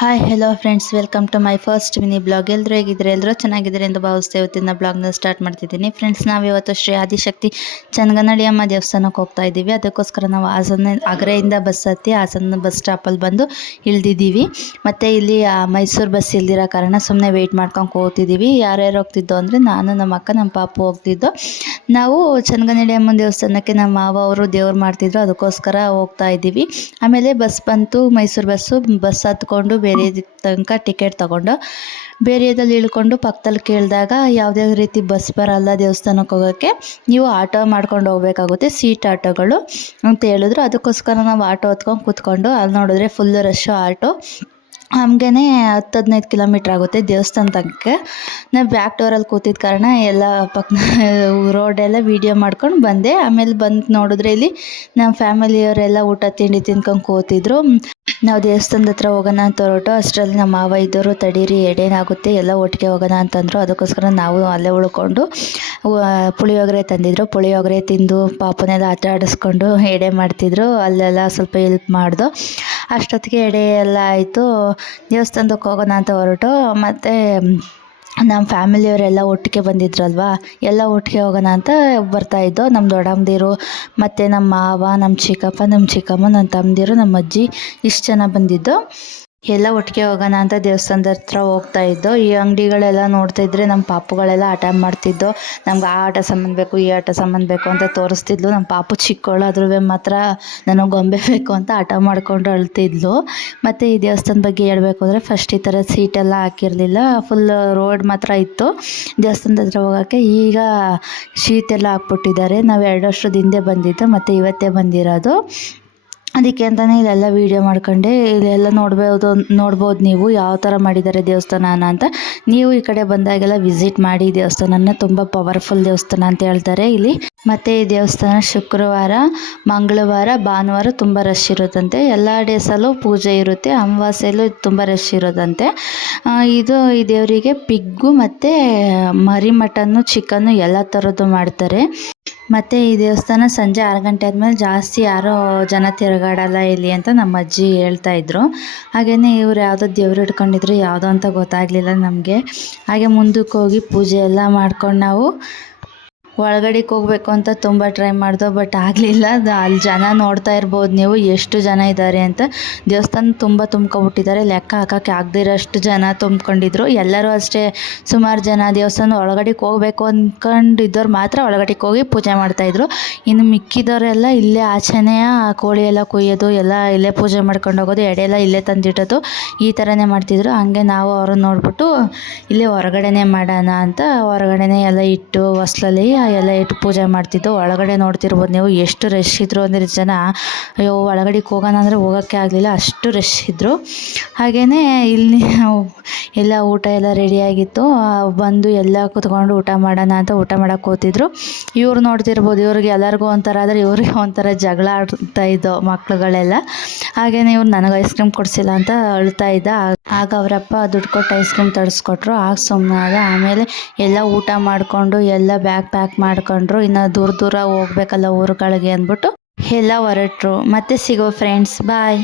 Hi hello friends, welcome to my first mini blog. ಎಲ್ಲರೂ ಹೇಗಿದ್ದಾರೆ? ಎಲ್ಲರೂ ಚೆನ್ನಾಗಿದ್ದಾರೆ ಎಂದು ಭಾವಿಸ್ತಾ ಇವತ್ತಿನ ಬ್ಲಾಗ್ನ ಸ್ಟಾರ್ಟ್ ಮಾಡ್ತಿದ್ದೀನಿ. ಫ್ರೆಂಡ್ಸ್, ನಾವಿವತ್ತು ಶ್ರೀ ಆದಿಶಕ್ತಿ ಚನ್ನಗನಳ್ಳಿ ಅಮ್ಮ ದೇವಸ್ಥಾನಕ್ಕೆ ಹೋಗ್ತಾ ಇದ್ದೀವಿ. ಅದಕ್ಕೋಸ್ಕರ ನಾವು ಆಗರೆಯಿಂದ ಬಸ್ ಹತ್ತಿ ಹಾಸನ ಬಸ್ ಸ್ಟಾಪಲ್ಲಿ ಬಂದು ಇಳಿದಿದ್ದೀವಿ. ಮತ್ತು ಇಲ್ಲಿ ಮೈಸೂರು ಬಸ್ ಇಲ್ದಿರೋ ಕಾರಣ ಸುಮ್ಮನೆ ವೆಯ್ಟ್ ಮಾಡ್ಕೊಂಡು ಕೂತಿದ್ದೀವಿ. ಯಾರ್ಯಾರು ಹೋಗ್ತಿದ್ದೋ ಅಂದರೆ ನಾನು, ನಮ್ಮ ಅಕ್ಕ, ನಮ್ಮ ಪಾಪು ಹೋಗ್ತಿದ್ದೋ. ನಾವು ಚನ್ನಗನಳ್ಳಿ ಅಮ್ಮನ ದೇವಸ್ಥಾನಕ್ಕೆ ನಮ್ಮ ಮಾವ ಅವರು ದೇವ್ರು ಮಾಡ್ತಿದ್ರು, ಅದಕ್ಕೋಸ್ಕರ ಹೋಗ್ತಾ ಇದ್ದೀವಿ. ಆಮೇಲೆ ಬಸ್ ಬಂತು, ಮೈಸೂರು ಬಸ್ ಹತ್ಕೊಂಡು ಬೇರೆ ತನಕ ಟಿಕೆಟ್ ತೊಗೊಂಡು ಬೇರೆದಲ್ಲಿ ಇಳ್ಕೊಂಡು ಪಕ್ಕದಲ್ಲಿ ಕೇಳಿದಾಗ ಯಾವುದೇ ರೀತಿ ಬಸ್ ಬರಲ್ಲ ದೇವಸ್ಥಾನಕ್ಕೆ ಹೋಗೋಕ್ಕೆ, ನೀವು ಆಟೋ ಮಾಡ್ಕೊಂಡು ಹೋಗ್ಬೇಕಾಗುತ್ತೆ, ಸೀಟ್ ಆಟೋಗಳು ಅಂತ ಹೇಳಿದ್ರು. ಅದಕ್ಕೋಸ್ಕರ ನಾವು ಆಟೋ ಹೊತ್ಕೊಂಡು ಕೂತ್ಕೊಂಡು ಅಲ್ಲಿ ನೋಡಿದ್ರೆ ಫುಲ್ ರಶ್ಶು ಆಟೋ. ಹಂಗೇ 10-15 ಕಿಲೋಮೀಟ್ರ್ ಆಗುತ್ತೆ ದೇವಸ್ಥಾನ ತನಕ. ನಾವು ಬ್ಯಾಕ್ ಡೋರಲ್ಲಿ ಕೂತಿದ್ದ ಕಾರಣ ಎಲ್ಲ ಪಕ್ಕ ರೋಡೆಲ್ಲ ವೀಡಿಯೋ ಮಾಡ್ಕೊಂಡು ಬಂದೆ. ಆಮೇಲೆ ಬಂದು ನೋಡಿದ್ರೆ ಇಲ್ಲಿ ನಮ್ಮ ಫ್ಯಾಮಿಲಿಯವರೆಲ್ಲ ಊಟ ತಿಂಡಿ ತಿನ್ಕೊಂಡು ಕೂತಿದ್ರು. ನಾವು ದೇವಸ್ಥಾನದ ಹತ್ರ ಹೋಗೋಣ ಅಂತ ಹೊರಟು ಅಷ್ಟರಲ್ಲಿ ನಮ್ಮ ಮಾವ ಇದ್ದವರು, ತಡೀರಿ ಎಡೇನಾಗುತ್ತೆ, ಎಲ್ಲ ಒಟ್ಟಿಗೆ ಹೋಗೋಣ ಅಂತಂದರು. ಅದಕ್ಕೋಸ್ಕರ ನಾವು ಅಲ್ಲೇ ಉಳ್ಕೊಂಡು ಪುಳಿಯೋಗರೆ ತಂದಿದ್ರು. ಪುಳಿಯೋಗರೆ ತಿಂದು ಪಾಪನೆಲ್ಲ ಆಟ ಆಡಿಸ್ಕೊಂಡು ಎಡೆ ಮಾಡ್ತಿದ್ರು. ಅಲ್ಲೆಲ್ಲ ಸ್ವಲ್ಪ ಹೆಲ್ಪ್ ಮಾಡ್ದು. ಅಷ್ಟೊತ್ತಿಗೆ ಎಡೆ ಎಲ್ಲ ಆಯಿತು. ದೇವಸ್ಥಾನಕ್ಕೆ ಹೋಗೋಣ ಅಂತ ಹೊರಟು ಮತ್ತು ನಮ್ಮ ಫ್ಯಾಮಿಲಿಯವರೆಲ್ಲ ಒಟ್ಟಿಗೆ ಬಂದಿದ್ರಲ್ವ, ಎಲ್ಲ ಒಟ್ಟಿಗೆ ಹೋಗೋಣ ಅಂತ ಬರ್ತಾಯಿದ್ದೋ. ನಮ್ಮ ದೊಡ್ಡಮ್ಮದಿರು ಮತ್ತು ನಮ್ಮ ಮಾವ, ನಮ್ಮ ಚಿಕ್ಕಪ್ಪ, ನಮ್ಮ ಚಿಕ್ಕಮ್ಮ, ನನ್ನ ತಮ್ಮದಿರು, ನಮ್ಮ ಅಜ್ಜಿ, ಇಷ್ಟು ಜನ ಬಂದಿದ್ದು. ಎಲ್ಲ ಒಟ್ಟಿಗೆ ಹೋಗೋಣ ಅಂತ ದೇವಸ್ಥಾನದ ಹತ್ರ ಹೋಗ್ತಾ ಇದ್ದೋ. ಈ ಅಂಗಡಿಗಳೆಲ್ಲ ನೋಡ್ತಾ ಇದ್ರೆ ನಮ್ಮ ಪಾಪುಗಳೆಲ್ಲ ಆಟ ಮಾಡ್ತಿದ್ದೋ. ನಮ್ಗೆ ಆ ಆಟ ಸಾಮಾನು ಬೇಕು, ಈ ಆಟ ಸಾಮಾನು ಬೇಕು ಅಂತ ತೋರಿಸ್ತಿದ್ಲು. ನಮ್ಮ ಪಾಪು ಚಿಕ್ಕವಳು, ಅದ್ರ ಮಾತ್ರ ನನಗೆ ಗೊಂಬೆ ಬೇಕು ಅಂತ ಆಟ ಮಾಡ್ಕೊಂಡು ಅಳ್ತಿದ್ಲು. ಮತ್ತು ಈ ದೇವಸ್ಥಾನದ ಬಗ್ಗೆ ಹೇಳಬೇಕು ಅಂದರೆ ಫಸ್ಟ್ ಈ ಥರ ಸೀಟೆಲ್ಲ ಹಾಕಿರಲಿಲ್ಲ, ಫುಲ್ ರೋಡ್ ಮಾತ್ರ ಇತ್ತು ದೇವಸ್ಥಾನದ ಹತ್ರ ಹೋಗೋಕ್ಕೆ. ಈಗ ಶೀಟೆಲ್ಲ ಹಾಕ್ಬಿಟ್ಟಿದ್ದಾರೆ. ನಾವು 2 ವರ್ಷದ ಹಿಂದೆ ಬಂದಿದ್ದು ಮತ್ತು ಇವತ್ತೇ ಬಂದಿರೋದು. ಅದಕ್ಕೆ ಅಂತಲೇ ಇಲ್ಲೆಲ್ಲ ವೀಡಿಯೋ ಮಾಡ್ಕೊಂಡೆ. ಇಲ್ಲೆಲ್ಲ ನೋಡ್ಬೋದು ನೀವು ಯಾವ ಥರ ಮಾಡಿದ್ದಾರೆ ದೇವಸ್ಥಾನನ ಅಂತ. ನೀವು ಈ ಕಡೆ ಬಂದಾಗೆಲ್ಲ ವಿಸಿಟ್ ಮಾಡಿ ದೇವಸ್ಥಾನನ, ತುಂಬ ಪವರ್ಫುಲ್ ದೇವಸ್ಥಾನ ಅಂತ ಹೇಳ್ತಾರೆ ಇಲ್ಲಿ. ಮತ್ತು ಈ ದೇವಸ್ಥಾನ ಶುಕ್ರವಾರ, ಮಂಗಳವಾರ, ಭಾನುವಾರ ತುಂಬ ರಶ್ ಇರುತ್ತಂತೆ. ಎಲ್ಲ ಡೇಸಲ್ಲೂ ಪೂಜೆ ಇರುತ್ತೆ, ಅಮಾವಾಸ್ಯೆಯಲ್ಲೂ ತುಂಬ ರಶ್ ಇರೋದಂತೆ. ಈ ದೇವರಿಗೆ ಪಿಗ್ಗು ಮತ್ತು ಮರಿ ಮಟನ್ನು, ಚಿಕನ್ನು ಎಲ್ಲ ಥರದ್ದು ಮಾಡ್ತಾರೆ. ಮತ್ತು ಈ ದೇವಸ್ಥಾನ ಸಂಜೆ 6 ಗಂಟೆ ಆದಮೇಲೆ ಜಾಸ್ತಿ ಯಾರೋ ಜನ ತಿರುಗಾಡಲ್ಲ ಇಲ್ಲಿ ಅಂತ ನಮ್ಮ ಅಜ್ಜಿ ಹೇಳ್ತಾಯಿದ್ರು. ಹಾಗೆಯೇ ಇವ್ರು ಯಾವುದೋ ದೇವ್ರು ಇಟ್ಕೊಂಡಿದ್ರು, ಯಾವುದೋ ಅಂತ ಗೊತ್ತಾಗಲಿಲ್ಲ ನಮಗೆ. ಹಾಗೆ ಮುಂದಕ್ಕೆ ಹೋಗಿ ಪೂಜೆ ಎಲ್ಲ ಮಾಡ್ಕೊಂಡು ನಾವು ಒಳಗಡೆಗೆ ಹೋಗ್ಬೇಕು ಅಂತ ತುಂಬ ಟ್ರೈ ಮಾಡ್ದೋ, ಬಟ್ ಆಗಲಿಲ್ಲ. ಅಲ್ಲಿ ಜನ ನೋಡ್ತಾ ಇರ್ಬೋದು ನೀವು ಎಷ್ಟು ಜನ ಇದ್ದಾರೆ ಅಂತ. ದೇವಸ್ಥಾನ ತುಂಬ ತುಂಬ್ಕೊಬಿಟ್ಟಿದ್ದಾರೆ, ಲೆಕ್ಕ ಹಾಕೋಕ್ಕೆ ಆಗದೇ ಇರೋಷ್ಟು ಜನ ತುಂಬ್ಕೊಂಡಿದ್ರು. ಎಲ್ಲರೂ ಅಷ್ಟೇ, ಸುಮಾರು ಜನ ದೇವಸ್ಥಾನ ಒಳಗಡೆಗೆ ಹೋಗ್ಬೇಕು ಅಂದ್ಕೊಂಡಿದ್ದವ್ರು ಮಾತ್ರ ಒಳಗಡೆಗೆ ಹೋಗಿ ಪೂಜೆ ಮಾಡ್ತಾಯಿದ್ರು. ಇನ್ನು ಮಿಕ್ಕಿದವರೆಲ್ಲ ಇಲ್ಲೇ ಆಚೆನೆಯ ಕೋಳಿ ಎಲ್ಲ ಕುಯ್ಯೋದು, ಎಲ್ಲ ಇಲ್ಲೇ ಪೂಜೆ ಮಾಡ್ಕೊಂಡು ಹೋಗೋದು, ಎಡೆ ಎಲ್ಲ ಇಲ್ಲೇ ತಂದಿಟ್ಟೋದು, ಈ ಥರನೇ ಮಾಡ್ತಿದ್ರು. ಹಂಗೆ ನಾವು ಅವ್ರನ್ನ ನೋಡ್ಬಿಟ್ಟು ಇಲ್ಲೇ ಹೊರಗಡೆನೇ ಮಾಡೋಣ ಅಂತ ಹೊರಗಡೆನೇ ಎಲ್ಲ ಇಟ್ಟು ಹೊಸ್ಲಲ್ಲಿ ಎಲ್ಲ ಇಟ್ಟು ಪೂಜೆ ಮಾಡ್ತಿದ್ದು. ಒಳಗಡೆ ನೋಡ್ತಿರ್ಬೋದು ನೀವು ಎಷ್ಟು ರಶ್ ಇದ್ರು ಅಂದರೆ ಜನ. ಅಯ್ಯೋ, ಒಳಗಡೆಗೆ ಹೋಗೋಣ ಅಂದರೆ ಹೋಗೋಕ್ಕೆ ಆಗಲಿಲ್ಲ, ಅಷ್ಟು ರಶ್ ಇದ್ದರು. ಹಾಗೆಯೇ ಇಲ್ಲಿ ಎಲ್ಲ ಊಟ ಎಲ್ಲ ರೆಡಿಯಾಗಿತ್ತು. ಬಂದು ಎಲ್ಲ ಕೂತ್ಕೊಂಡು ಊಟ ಮಾಡೋಣ ಅಂತ ಊಟ ಮಾಡೋಕ್ಕೆ ಕೂತಿದ್ರು. ಇವ್ರು ನೋಡ್ತಿರ್ಬೋದು, ಇವ್ರಿಗೆ ಎಲ್ಲರಿಗೂ ಒಂಥರ ಆದರೆ ಇವ್ರಿಗೆ ಒಂಥರ ಜಗಳ ಆಡ್ತಾ ಇದ್ದೋ ಮಕ್ಳುಗಳೆಲ್ಲ. ಹಾಗೆಯೇ ಇವ್ರು ನನಗೆ ಐಸ್ ಕ್ರೀಮ್ ಕೊಡಿಸಿಲ್ಲ ಅಂತ ಅಳ್ತಾ ಇದ್ದ. ಆಗ ಅವರಪ್ಪ ದುಡ್ಡು ಕೊಟ್ಟು ಐಸ್ ಕ್ರೀಮ್ ತರಿಸ್ಕೊಟ್ರು. ಆಗ ಸುಮ್ಮನಾದ. ಆಮೇಲೆ ಎಲ್ಲ ಊಟ ಮಾಡಿಕೊಂಡು ಎಲ್ಲ ಬ್ಯಾಗ್ ಪ್ಯಾಕ್ ಮಾಡ್ಕೊಂಡ್ರು. ಇನ್ನು ದೂರ ಹೋಗ್ಬೇಕಲ್ಲ ಊರುಗಳಿಗೆ ಅಂದ್ಬಿಟ್ಟು ಎಲ್ಲ ಹೊರಟ್ರು. ಮತ್ತೆ ಸಿಗೋ ಫ್ರೆಂಡ್ಸ್, ಬಾಯ್.